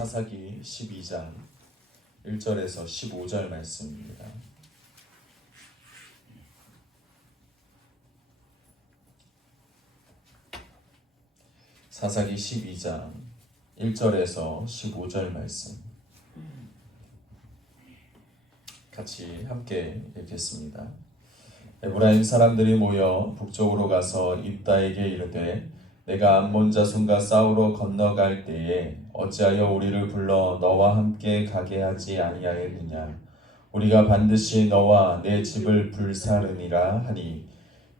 사사기 12장 1절에서 15절 말씀입니다. 사사기 12장 1절에서 15절 말씀 같이 함께 읽겠습니다. 에브라임 사람들이 모여 북쪽으로 가서 입다에게 이르되 내가 암몬 자손과 싸우러 건너갈 때에 어찌하여 우리를 불러 너와 함께 가게 하지 아니하였느냐. 우리가 반드시 너와 내 집을 불사르니라 하니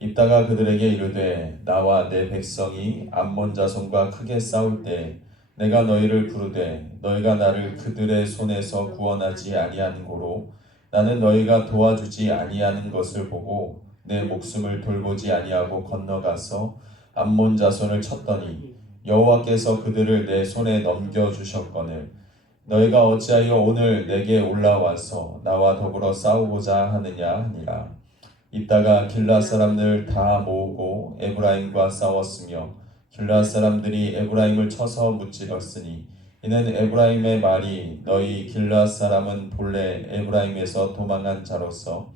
입다가 그들에게 이르되 나와 내 백성이 암몬 자손과 크게 싸울 때 내가 너희를 부르되 너희가 나를 그들의 손에서 구원하지 아니하는 고로 나는 너희가 도와주지 아니하는 것을 보고 내 목숨을 돌보지 아니하고 건너가서 암몬 자손을 쳤더니 여호와께서 그들을 내 손에 넘겨주셨거늘 너희가 어찌하여 오늘 내게 올라와서 나와 더불어 싸우고자 하느냐 하니라. 입다가 길앗 사람들 다 모으고 에브라임과 싸웠으며 길앗 사람들이 에브라임을 쳐서 무찔렀으니 이는 에브라임의 말이 너희 길앗 사람은 본래 에브라임에서 도망한 자로서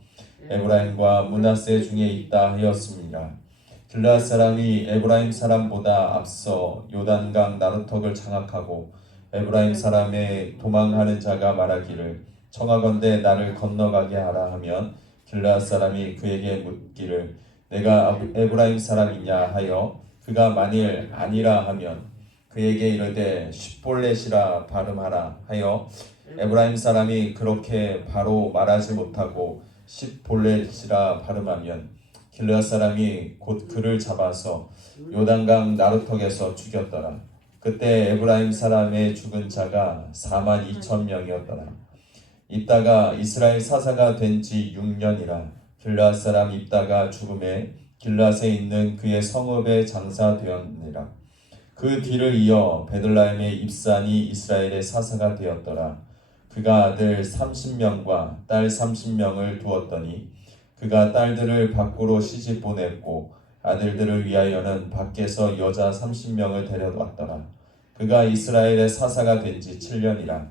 에브라임과 므낫세 중에 있다 하였습니다. 길앗 사람이 에브라임 사람보다 앞서 요단강 나루턱을 장악하고 에브라임 사람의 도망하는 자가 말하기를 청하건대 나를 건너가게 하라 하면 길앗 사람이 그에게 묻기를 내가 에브라임 사람이냐 하여 그가 만일 아니라 하면 그에게 이르되 쉿볼렛이라 발음하라 하여 에브라임 사람이 그렇게 바로 말하지 못하고 쉿볼렛이라 발음하면 길앗 사람이 곧 그를 잡아서 요단강 나루턱에서 죽였더라. 그때 에브라임 사람의 죽은 자가 42,000명이었더라. 입다가 이스라엘 사사가 된 지 6년이라 길앗 사람 입다가 죽음에 길앗에 있는 그의 성읍에 장사되었느니라. 그 뒤를 이어 베들레헴의 입산이 이스라엘의 사사가 되었더라. 그가 아들 30명과 딸 30명을 두었더니 그가 딸들을 밖으로 시집 보냈고 아들들을 위하여는 밖에서 여자 30명을 데려왔더라. 그가 이스라엘의 사사가 된 지 7년이라.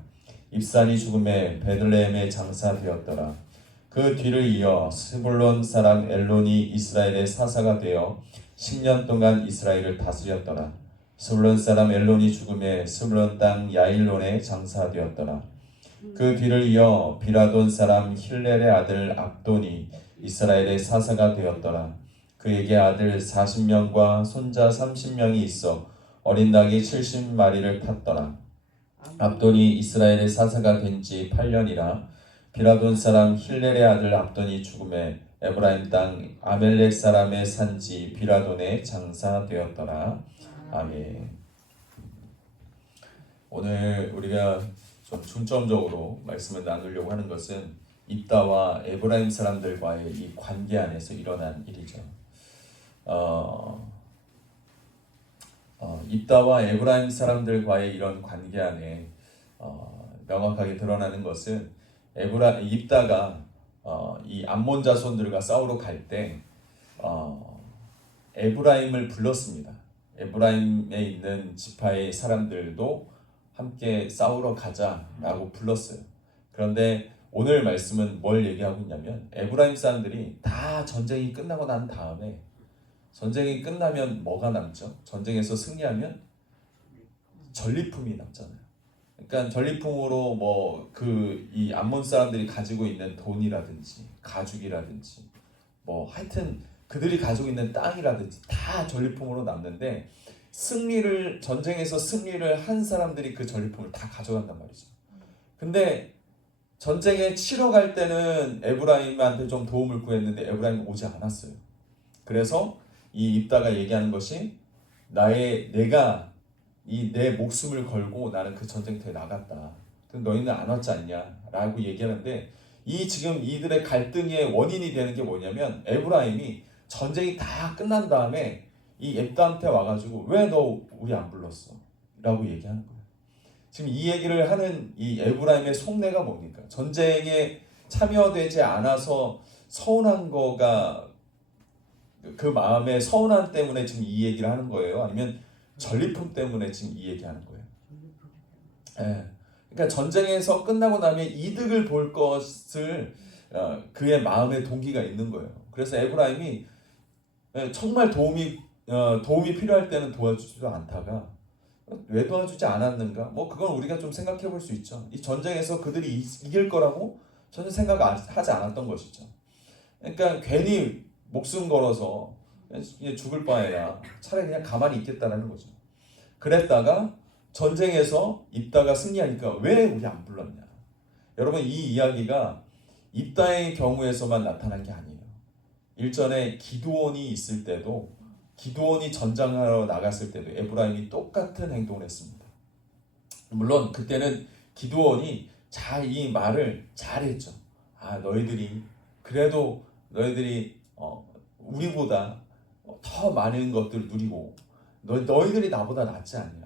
입산이 죽음에 베들레헴에 장사되었더라. 그 뒤를 이어 스불론 사람 엘론이 이스라엘의 사사가 되어 10년 동안 이스라엘을 다스렸더라. 스불론 사람 엘론이 죽음에 스불론 땅 야일론에 장사되었더라. 그 뒤를 이어 비라돈 사람 힐렐의 아들 압돈이 이스라엘의 사사가 되었더라. 그에게 아들 40명과 손자 30명이 있어 어린 낙이 70마리를 탔더라. 압돈이 이스라엘의 사사가 된 지 8년이라 비라돈 사람 힐렐의 아들 압돈이 죽음에 에브라임 땅 아멜렉 사람의 산지 비라돈에 장사되었더라. 아멘. 오늘 우리가 좀 중점적으로 말씀을 나누려고 하는 것은 입다와 에브라임 사람들과의 이 관계 안에서 일어난 일이죠. 입다와 에브라임 사람들과의 이런 관계 안에 명확하게 드러나는 것은 입다가 이 암몬 자손들과 싸우러 갈 때 에브라임을 불렀습니다. 에브라임에 있는 지파의 사람들도 함께 싸우러 가자라고 불렀어요. 그런데 오늘 말씀은 뭘 얘기하고 있냐면 에브라임 사람들이 다 전쟁이 끝나고 난 다음에 전쟁이 끝나면 뭐가 남죠? 전쟁에서 승리하면 전리품이 남잖아요. 그러니까 전리품으로 뭐 이 암몬 사람들이 가지고 있는 돈이라든지 가죽이라든지 뭐 하여튼 그들이 가지고 있는 땅이라든지 다 전리품으로 남는데 전쟁에서 승리를 한 사람들이 그 전리품을 다 가져간단 말이죠. 근데 전쟁에 치러 갈 때는 에브라임한테 좀 도움을 구했는데 에브라임이 오지 않았어요. 그래서 이 입다가 얘기하는 것이 내가 내 목숨을 걸고 나는 그 전쟁터에 나갔다. 근데 너희는 안 왔지 않냐? 라고 얘기하는데 지금 이들의 갈등의 원인이 되는 게 뭐냐면 에브라임이 전쟁이 다 끝난 다음에 이 입다한테 와가지고 왜 너 우리 안 불렀어? 라고 얘기하는 거예요. 지금 이 얘기를 하는 이 에브라임의 속내가 뭡니까? 전쟁에 참여되지 않아서 서운한 거가 그 마음의 서운함 때문에 지금 이 얘기를 하는 거예요? 아니면 전리품 때문에 지금 이 얘기하는 거예요? 예. 그러니까 전쟁에서 끝나고 나면 이득을 볼 것을 그의 마음의 동기가 있는 거예요. 그래서 에브라임이 정말 도움이 필요할 때는 도와주지도 않다가 왜 도와주지 않았는가? 뭐 그건 우리가 좀 생각해 볼 수 있죠. 이 전쟁에서 그들이 이길 거라고 전혀 하지 않았던 것이죠. 그러니까 괜히 목숨 걸어서 죽을 바에야 차라리 그냥 가만히 있겠다라는 거죠. 그랬다가 전쟁에서 입다가 승리하니까 왜 우리 안 불렀냐? 여러분 이 이야기가 입다의 경우에서만 나타난 게 아니에요. 일전에 기드온이 있을 때도 기드온이 전장하러 나갔을 때도 에브라임이 똑같은 행동을 했습니다. 물론 그때는 기드온이 이 말을 잘했죠. 너희들이 우리보다 더 많은 것들을 누리고 너희들이 나보다 낫지 않냐.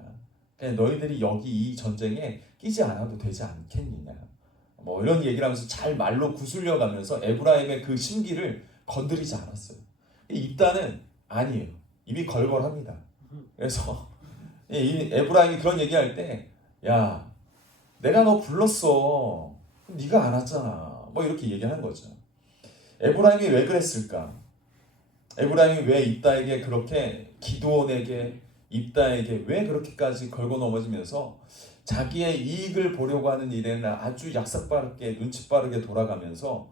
그냥 너희들이 여기 이 전쟁에 끼지 않아도 되지 않겠느냐. 뭐 이런 얘기를 하면서 잘 말로 구슬려 가면서 에브라임의 그 심기를 건드리지 않았어요. 입다는 아니에요. 입이 걸걸합니다. 그래서 이 에브라임이 그런 얘기할 때, 야, 내가 너 불렀어. 네가 안 왔잖아. 뭐 이렇게 얘기하는 거죠. 에브라임이 왜 그랬을까? 에브라임이 왜 입다에게 그렇게 기드온에게 입다에게 왜 그렇게까지 걸고 넘어지면서 자기의 이익을 보려고 하는 일에는 아주 약삭빠르게 눈치 빠르게 돌아가면서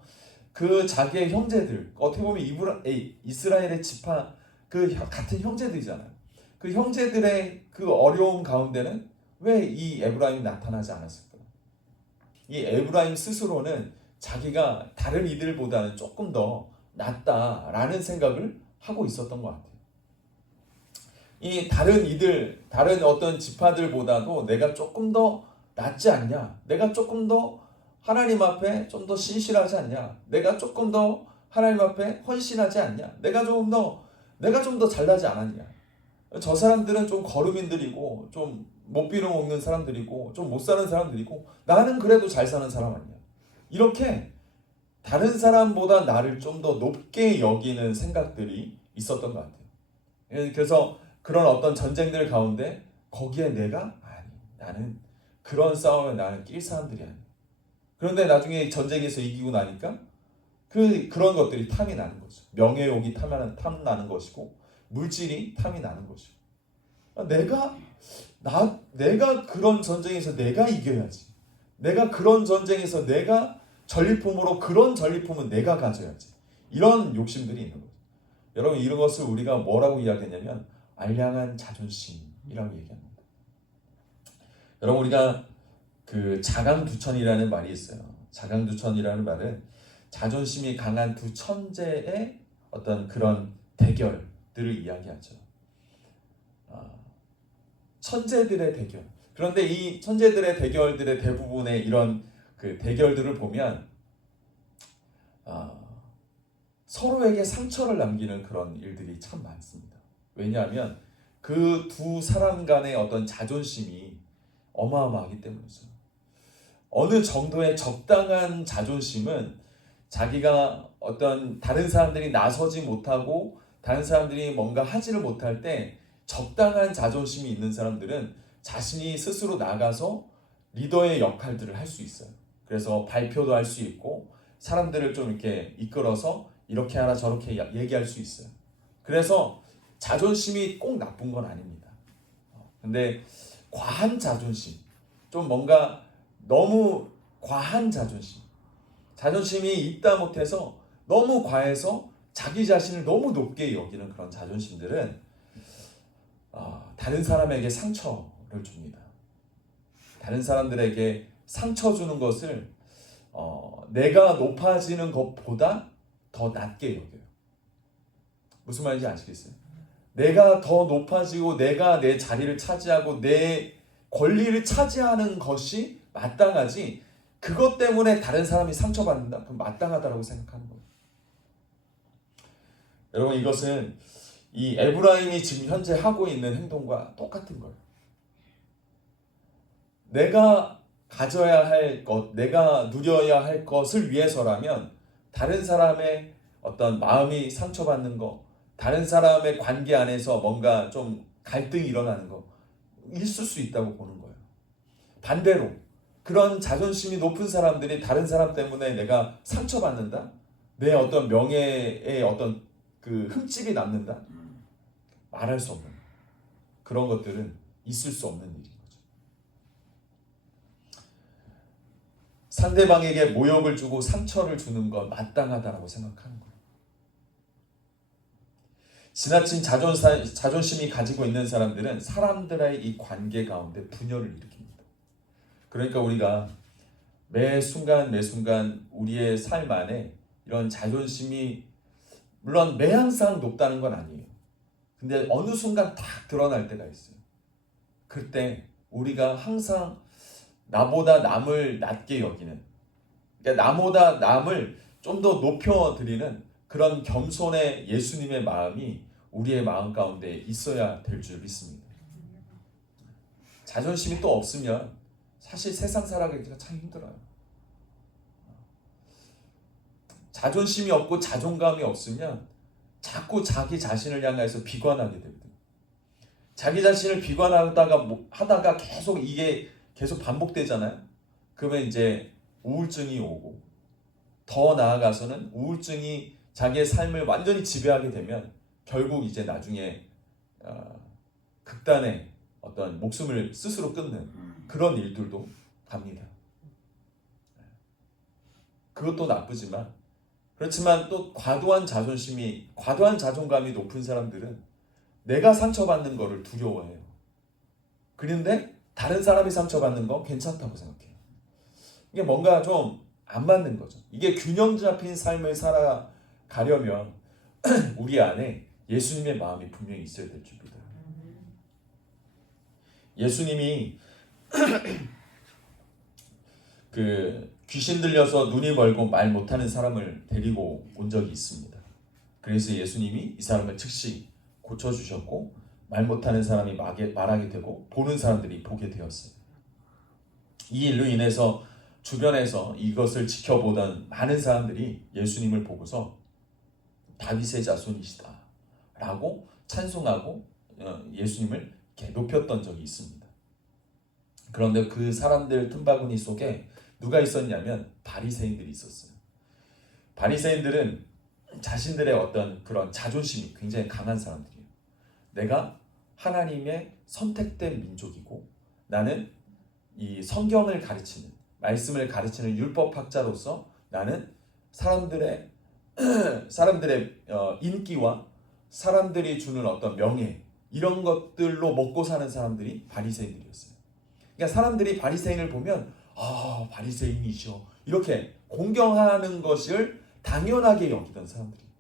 그 자기의 형제들 어떻게 보면 이스라엘의 지파 그 같은 형제들이잖아요. 그 형제들의 그 어려움 가운데는 왜 이 에브라임이 나타나지 않았을까? 이 에브라임 스스로는 자기가 다른 이들보다는 조금 더 낫다라는 생각을 하고 있었던 것 같아요. 이 다른 어떤 지파들보다도 내가 조금 더 낫지 않냐? 내가 조금 더 하나님 앞에 좀 더 신실하지 않냐? 내가 조금 더 하나님 앞에 헌신하지 않냐? 내가 좀 더 잘나지 않았냐? 저 사람들은 좀 거루민들이고 좀 못 빌어먹는 사람들이고 좀 못 사는 사람들이고 나는 그래도 잘 사는 사람 아니야. 이렇게 다른 사람보다 나를 좀 더 높게 여기는 생각들이 있었던 것 같아요. 그래서 그런 어떤 전쟁들 가운데 거기에 나는 그런 싸움에 나는 낄 사람들이 아니야. 그런데 나중에 전쟁에서 이기고 나니까 그런 것들이 탐이 나는 거죠. 명예욕이 탐나는 것이고 물질이 탐이 나는 것이고 내가 그런 전쟁에서 내가 이겨야지. 내가 그런 전쟁에서 내가 전리품으로 그런 전리품은 내가 가져야지. 이런 욕심들이 있는 거죠. 여러분 이런 것을 우리가 뭐라고 이야기했냐면 알량한 자존심이라고 얘기합니다. 여러분 우리가 그 자강두천이라는 말이 있어요. 자강두천이라는 말은 자존심이 강한 두 천재의 어떤 그런 대결들을 이야기하죠. 천재들의 대결. 그런데 이 천재들의 대결들의 대부분의 이런 그 대결들을 보면 서로에게 상처를 남기는 그런 일들이 참 많습니다. 왜냐하면 그 두 사람 간의 어떤 자존심이 어마어마하기 때문이죠. 어느 정도의 적당한 자존심은 자기가 어떤 다른 사람들이 나서지 못하고 다른 사람들이 뭔가 하지를 못할 때 적당한 자존심이 있는 사람들은 자신이 스스로 나가서 리더의 역할들을 할 수 있어요. 그래서 발표도 할 수 있고 사람들을 좀 이렇게 이끌어서 이렇게 하라 저렇게 얘기할 수 있어요. 그래서 자존심이 꼭 나쁜 건 아닙니다. 근데 과한 자존심, 좀 뭔가 너무 과한 자존심이 있다 못해서 너무 과해서 자기 자신을 너무 높게 여기는 그런 자존심들은 다른 사람에게 상처를 줍니다. 다른 사람들에게 상처 주는 것을 내가 높아지는 것보다 더 낮게 여겨요. 무슨 말인지 아시겠어요? 내가 더 높아지고 내가 내 자리를 차지하고 내 권리를 차지하는 것이 마땅하지 그것 때문에 다른 사람이 상처받는다? 그럼 마땅하다고 생각하는 거예요. 여러분 이것은 이 에브라임이 지금 현재 하고 있는 행동과 똑같은 거예요. 내가 가져야 할 것, 내가 누려야 할 것을 위해서라면 다른 사람의 어떤 마음이 상처받는 거, 다른 사람의 관계 안에서 뭔가 좀 갈등이 일어나는 거 있을 수 있다고 보는 거예요. 반대로 그런 자존심이 높은 사람들이 다른 사람 때문에 내가 상처받는다? 내 어떤 명예에 어떤 그 흠집이 남는다? 말할 수 없는 그런 것들은 있을 수 없는 일인 거죠. 상대방에게 모욕을 주고 상처를 주는 건 마땅하다고 생각하는 거예요. 지나친 자존심이 가지고 있는 사람들은 사람들의 이 관계 가운데 분열을 일으킵니다. 그러니까 우리가 매 순간 우리의 삶 안에 이런 자존심이 물론 매 항상 높다는 건 아니에요. 근데 어느 순간 딱 드러날 때가 있어요. 그때 우리가 항상 나보다 남을 낮게 여기는, 그러니까 나보다 남을 좀 더 높여드리는 그런 겸손의 예수님의 마음이 우리의 마음 가운데 있어야 될 줄 믿습니다. 자존심이 또 없으면 사실 세상 살아가기가 참 힘들어요. 자존심이 없고 자존감이 없으면 자꾸 자기 자신을 향해서 비관하게 됩니다. 자기 자신을 비관하다가 계속 이게 계속 반복되잖아요. 그러면 이제 우울증이 오고 더 나아가서는 우울증이 자기의 삶을 완전히 지배하게 되면 결국 이제 나중에 극단의 어떤 목숨을 스스로 끊는 그런 일들도 갑니다. 그것도 나쁘지만 그렇지만 또 과도한 자존감이 높은 사람들은 내가 상처받는 거를 두려워해요. 그런데 다른 사람이 상처받는 거 괜찮다고 생각해요. 이게 뭔가 좀 안 맞는 거죠. 이게 균형 잡힌 삶을 살아가려면 우리 안에 예수님의 마음이 분명히 있어야 될 줄 믿어요. 예수님이 그 귀신 들려서 눈이 멀고 말 못하는 사람을 데리고 온 적이 있습니다. 그래서 예수님이 이 사람을 즉시 고쳐주셨고 말 못하는 사람이 말하게 되고 보는 사람들이 보게 되었어요. 이 일로 인해서 주변에서 이것을 지켜보던 많은 사람들이 예수님을 보고서 다윗의 자손이시다 라고 찬송하고 예수님을 이렇게 높였던 적이 있습니다. 그런데 그 사람들 틈바구니 속에 누가 있었냐면 바리새인들이 있었어요. 바리새인들은 자신들의 어떤 그런 자존심이 굉장히 강한 사람들이에요. 내가 하나님의 선택된 민족이고 나는 이 성경을 가르치는 말씀을 가르치는 율법학자로서 나는 사람들의 인기와 사람들이 주는 어떤 명예 이런 것들로 먹고 사는 사람들이 바리새인들이었어요. 그러니까 사람들이 바리새인을 보면 바리새인이시오 이렇게 공경하는 것을 당연하게 여기던 사람들이에요.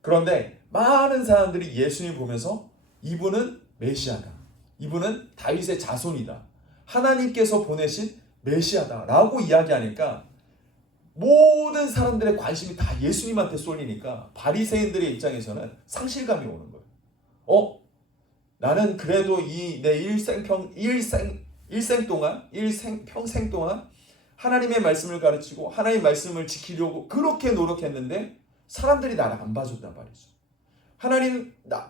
그런데 많은 사람들이 예수님을 보면서 이분은 메시아다. 이분은 다윗의 자손이다. 하나님께서 보내신 메시아다 라고 이야기하니까 모든 사람들의 관심이 다 예수님한테 쏠리니까 바리새인들의 입장에서는 상실감이 오는 거예요. 나는 그래도 내 평생 동안 하나님의 말씀을 가르치고 하나님의 말씀을 지키려고 그렇게 노력했는데 사람들이 나를 안 봐줬단 말이죠.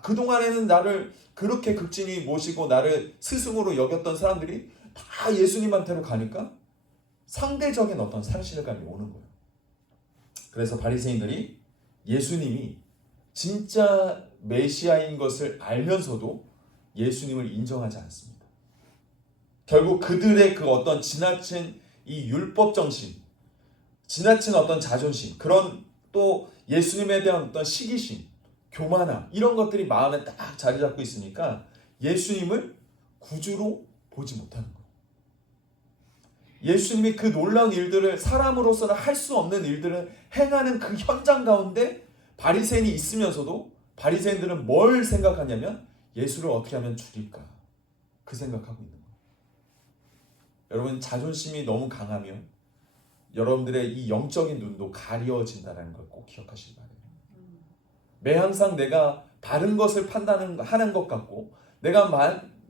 그동안에는 나를 그렇게 극진히 모시고 나를 스승으로 여겼던 사람들이 다 예수님한테로 가니까 상대적인 어떤 상실감이 오는 거예요. 그래서 바리새인들이 예수님이 진짜 메시아인 것을 알면서도 예수님을 인정하지 않습니다. 결국 그들의 그 어떤 지나친 이 율법 정신, 지나친 어떤 자존심, 그런 또 예수님에 대한 어떤 시기심, 교만함 이런 것들이 마음에 딱 자리 잡고 있으니까 예수님을 구주로 보지 못하는 거예요. 예수님이 그 놀라운 일들을 사람으로서는 할 수 없는 일들을 행하는 그 현장 가운데 바리새인이 있으면서도 바리새인들은 뭘 생각하냐면 예수를 어떻게 하면 죽일까 그 생각하고 있는 거예요. 여러분 자존심이 너무 강하면 여러분들의 이 영적인 눈도 가려진다는 걸 꼭 기억하시기 바랍니다. 매 항상 내가 바른 것을 판단하는 것 같고 내가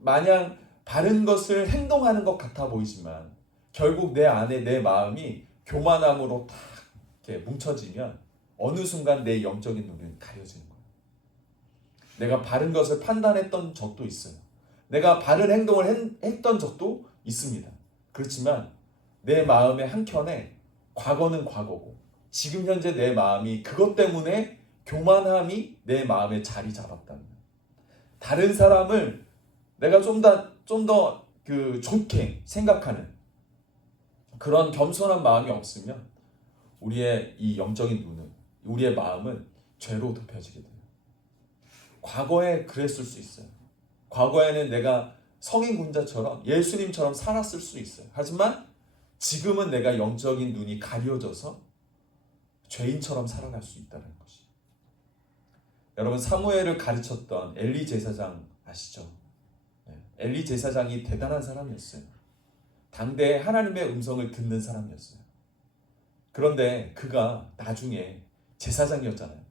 마냥 바른 것을 행동하는 것 같아 보이지만 결국 내 안에 내 마음이 교만함으로 딱 이렇게 뭉쳐지면 어느 순간 내 영적인 눈은 가려지는 거예요. 내가 바른 것을 판단했던 적도 있어요. 내가 바른 행동을 했던 적도 있습니다. 그렇지만 내 마음의 한켠에 과거는 과거고 지금 현재 내 마음이 그것 때문에 교만함이 내 마음에 자리 잡았다면, 다른 사람을 내가 좀 더 좋게 생각하는 그런 겸손한 마음이 없으면 우리의 이 영적인 눈은, 우리의 마음은 죄로 덮여지게 돼요. 과거에 그랬을 수 있어요. 과거에는 내가 성인 군자처럼 예수님처럼 살았을 수 있어요. 하지만 지금은 내가 영적인 눈이 가려져서 죄인처럼 살아갈 수 있다는 것이. 여러분, 사무엘을 가르쳤던 엘리 제사장 아시죠? 엘리 제사장이 대단한 사람이었어요. 당대에 하나님의 음성을 듣는 사람이었어요. 그런데 그가 나중에 제사장이었잖아요.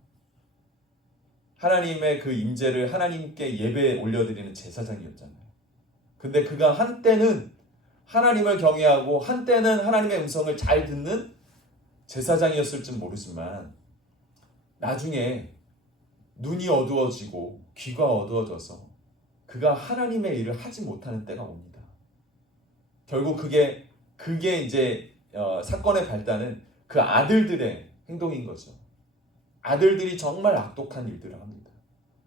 하나님의 그 임재를 하나님께 예배에 올려드리는 제사장이었잖아요. 근데 그가 한때는 하나님을 경외하고 한때는 하나님의 음성을 잘 듣는 제사장이었을지 모르지만 나중에 눈이 어두워지고 귀가 어두워져서 그가 하나님의 일을 하지 못하는 때가 옵니다. 결국 그게 이제 사건의 발단은 그 아들들의 행동인 거죠. 아들들이 정말 악독한 일들을 합니다.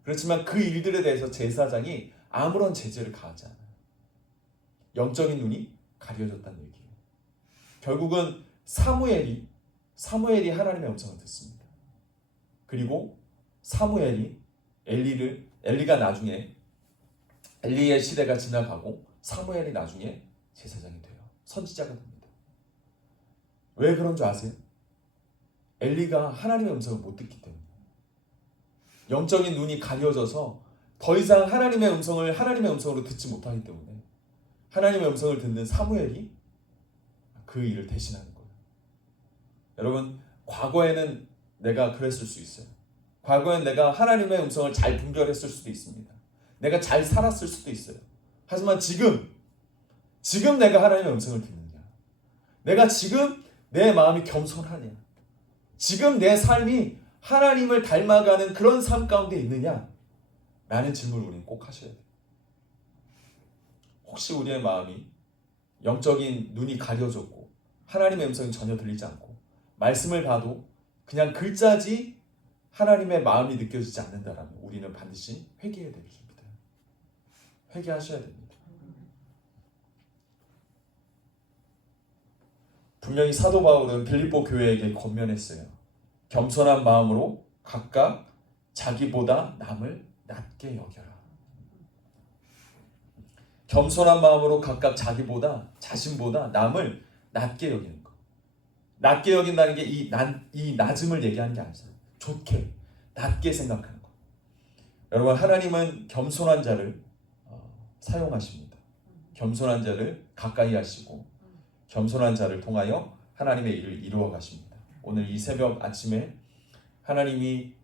그렇지만 그 일들에 대해서 제사장이 아무런 제재를 가하지 않아요. 영적인 눈이 가려졌다는 얘기예요. 결국은 사무엘이 하나님의 음성을 듣습니다. 그리고 사무엘이 엘리가 나중에, 엘리의 시대가 지나가고 사무엘이 나중에 제사장이 돼요. 선지자가 됩니다. 왜 그런 줄 아세요? 엘리가 하나님의 음성을 못 듣기 때문에, 영적인 눈이 가려져서 더 이상 하나님의 음성으로 듣지 못하기 때문에 하나님의 음성을 듣는 사무엘이 그 일을 대신하는 거예요. 여러분, 과거에는 내가 그랬을 수 있어요. 과거엔 내가 하나님의 음성을 잘 분별했을 수도 있습니다. 내가 잘 살았을 수도 있어요. 하지만 지금 내가 하나님의 음성을 듣느냐? 내가 지금 내 마음이 겸손하냐? 지금 내 삶이 하나님을 닮아가는 그런 삶 가운데 있느냐? 라는 질문을 우리는 꼭 하셔야 돼요. 혹시 우리의 마음이 영적인 눈이 가려졌고 하나님의 음성이 전혀 들리지 않고 말씀을 봐도 그냥 글자지 하나님의 마음이 느껴지지 않는다라면 우리는 반드시 회개해야 됩니다. 회개하셔야 됩니다. 분명히 사도 바울은 빌립보 교회에게 권면했어요. 겸손한 마음으로 각각 자기보다 남을 낮게 여겨라. 겸손한 마음으로 각각 자신보다 남을 낮게 여기는 것. 낮게 여긴다는 게 이 낮음을 얘기하는 게 아니잖아요. 좋게, 낮게 생각하는 것. 여러분, 하나님은 겸손한 자를 사용하십니다. 겸손한 자를 가까이 하시고 겸손한 자를 통하여 하나님의 일을 이루어 가십니다. 오늘 이 새벽 아침에 하나님이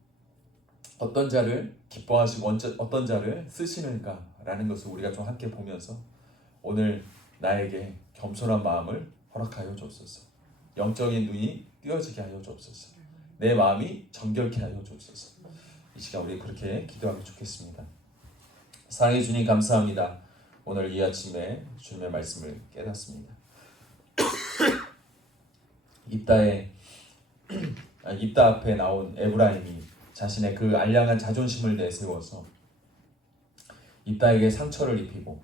어떤 자를 기뻐하시고 어떤 자를 쓰시는가라는 것을 우리가 좀 함께 보면서 오늘 나에게 겸손한 마음을 허락하여 주옵소서. 영적인 눈이 띄어지게 하여 주옵소서. 내 마음이 정결케 하여 주옵소서. 이 시간 우리 그렇게 기도하면 좋겠습니다. 사랑해 주님, 감사합니다. 오늘 이 아침에 주님의 말씀을 깨닫습니다. 입다 앞에 나온 에브라임이 자신의 그 알량한 자존심을 내세워서 입다에게 상처를 입히고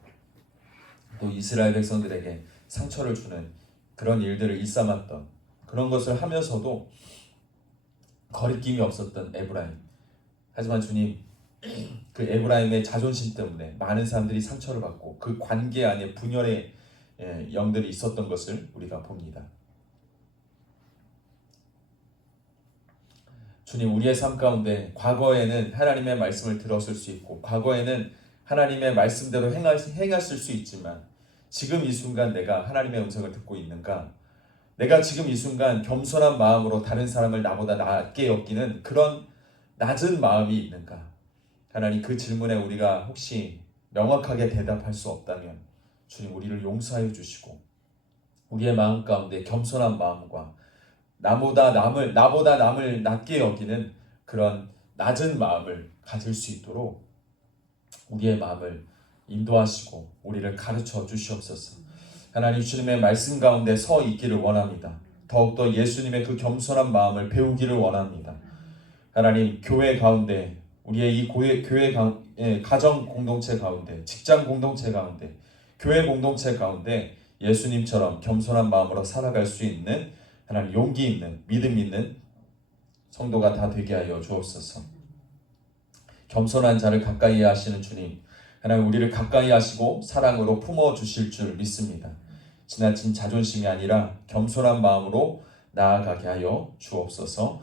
또 이스라엘 백성들에게 상처를 주는 그런 일들을 일삼았던, 그런 것을 하면서도 거리낌이 없었던 에브라임. 하지만 주님, 그 에브라임의 자존심 때문에 많은 사람들이 상처를 받고 그 관계 안에 분열의 영들이 있었던 것을 우리가 봅니다. 주님, 우리의 삶 가운데 과거에는 하나님의 말씀을 들었을 수 있고 과거에는 하나님의 말씀대로 행했을 수 있지만 지금 이 순간 내가 하나님의 음성을 듣고 있는가? 내가 지금 이 순간 겸손한 마음으로 다른 사람을 나보다 낮게 여기는 그런 낮은 마음이 있는가? 하나님, 그 질문에 우리가 혹시 명확하게 대답할 수 없다면 주님, 우리를 용서하여 주시고 우리의 마음 가운데 겸손한 마음과 나보다 남을 낮게 여기는 그런 낮은 마음을 가질 수 있도록 우리의 마음을 인도하시고 우리를 가르쳐 주시옵소서. 하나님 주님의 말씀 가운데 서 있기를 원합니다. 더욱더 예수님의 그 겸손한 마음을 배우기를 원합니다. 하나님 교회 가운데 우리의 이 가정 공동체 가운데 직장 공동체 가운데 교회 공동체 가운데 예수님처럼 겸손한 마음으로 살아갈 수 있는 하나님 용기 있는 믿음 있는 성도가 다 되게 하여 주옵소서. 겸손한 자를 가까이 하시는 주님, 하나님 우리를 가까이 하시고 사랑으로 품어 주실 줄 믿습니다. 지나친 자존심이 아니라 겸손한 마음으로 나아가게 하여 주옵소서.